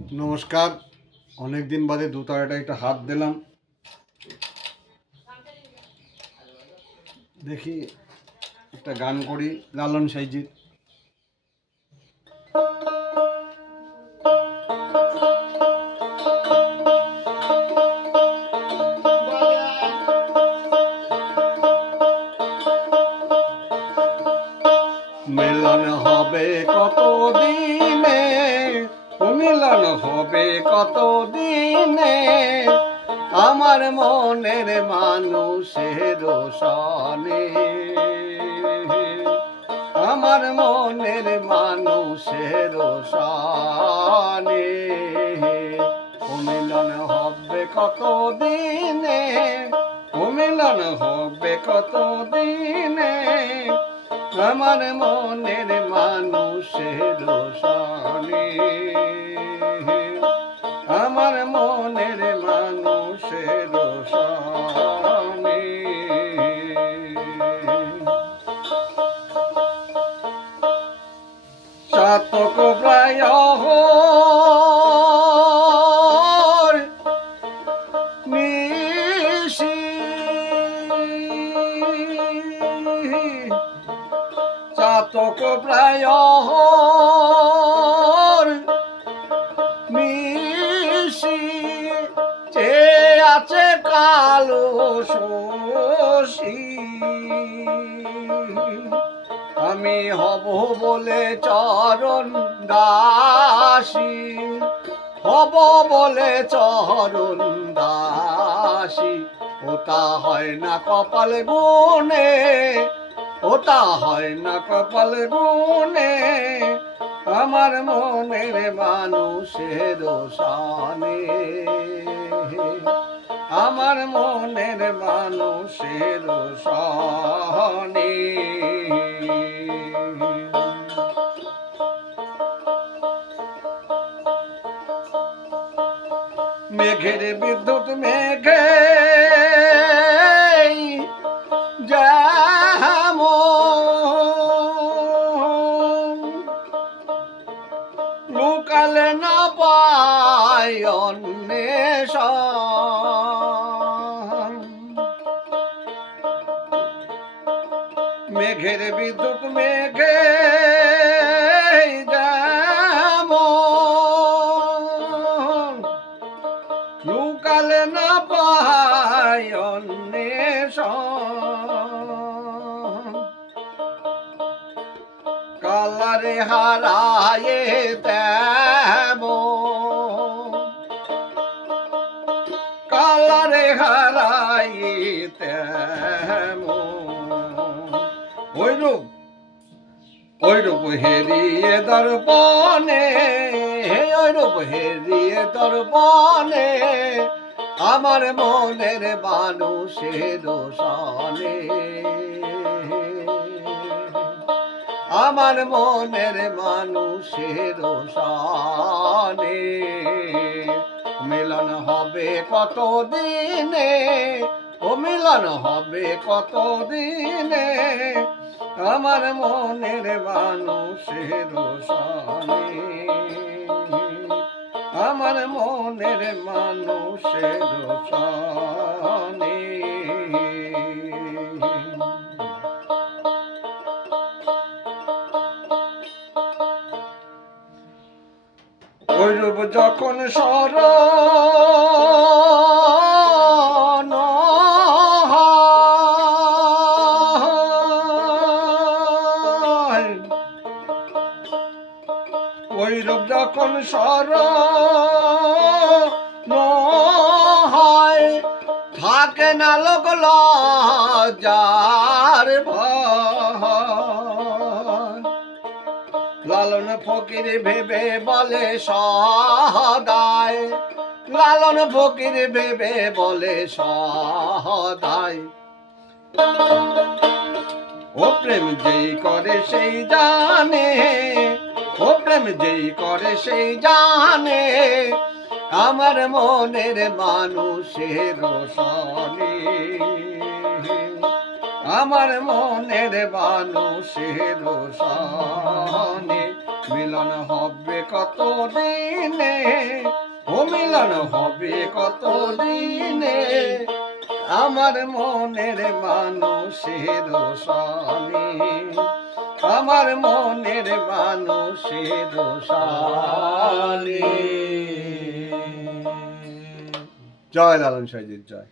নমস্কার। অনেক দিন বাদে দু তারাটা একটা হাত দিলাম। দেখি একটা গান করি, লালন সাইজির ও মিলন হবে কত দিনে আমার মনের মানুষের সনে আমার মনের মানুষের সনে মিলন হবে কত দিনে ও মিলন হবে কত দিনে আমার মনের মানুষের সনে চাতক প্রায় প্রায় মিশি আছে কালো শশী। আমি হব বলে চরণ দাসী। হব বলে চরণ দাসী। ওটা হয় না কপাল গুনে ওটা হয় না কপাল গুনে আমার মনের মানুষের সানে আমার মনের মানুষের সনে মেঘের বিদ্যুৎ মেঘে মেঘের বিদ্যুৎ মেঘে লুকালে না পায় কালারে হারায়ে দেব ওই রূপ হেরিয়ে দর্পণে ওই রূপ হেরিয়ে দর্পণে আমার মনের মানুষের সনে আমার মনের মানুষের সনে মিলন হবে কত দিনে ও মিলন হবে কত দিনে আমার মনের মানুষের আমার মনের মানুষের ওইরূপ যখন সর ওইরূপ যখন সর হয়, থাকে না লোক লজার লালন ফকির ভেবে বলে সদায় লালন ফকির ভেবে বলে সদায় ও প্রেম যেই করে সেই জানে প্রেম যেই করে সেই জানে, আমার মনের মানুষের সনে আমার মনের মানুষের সনে মিলন হবে কত দিনে ও মিলন হবে কত দিনে আমার মনের মানুষের স্বামী আমার মনের মানুষের স্বামী জয় লালন সাইজির জয়।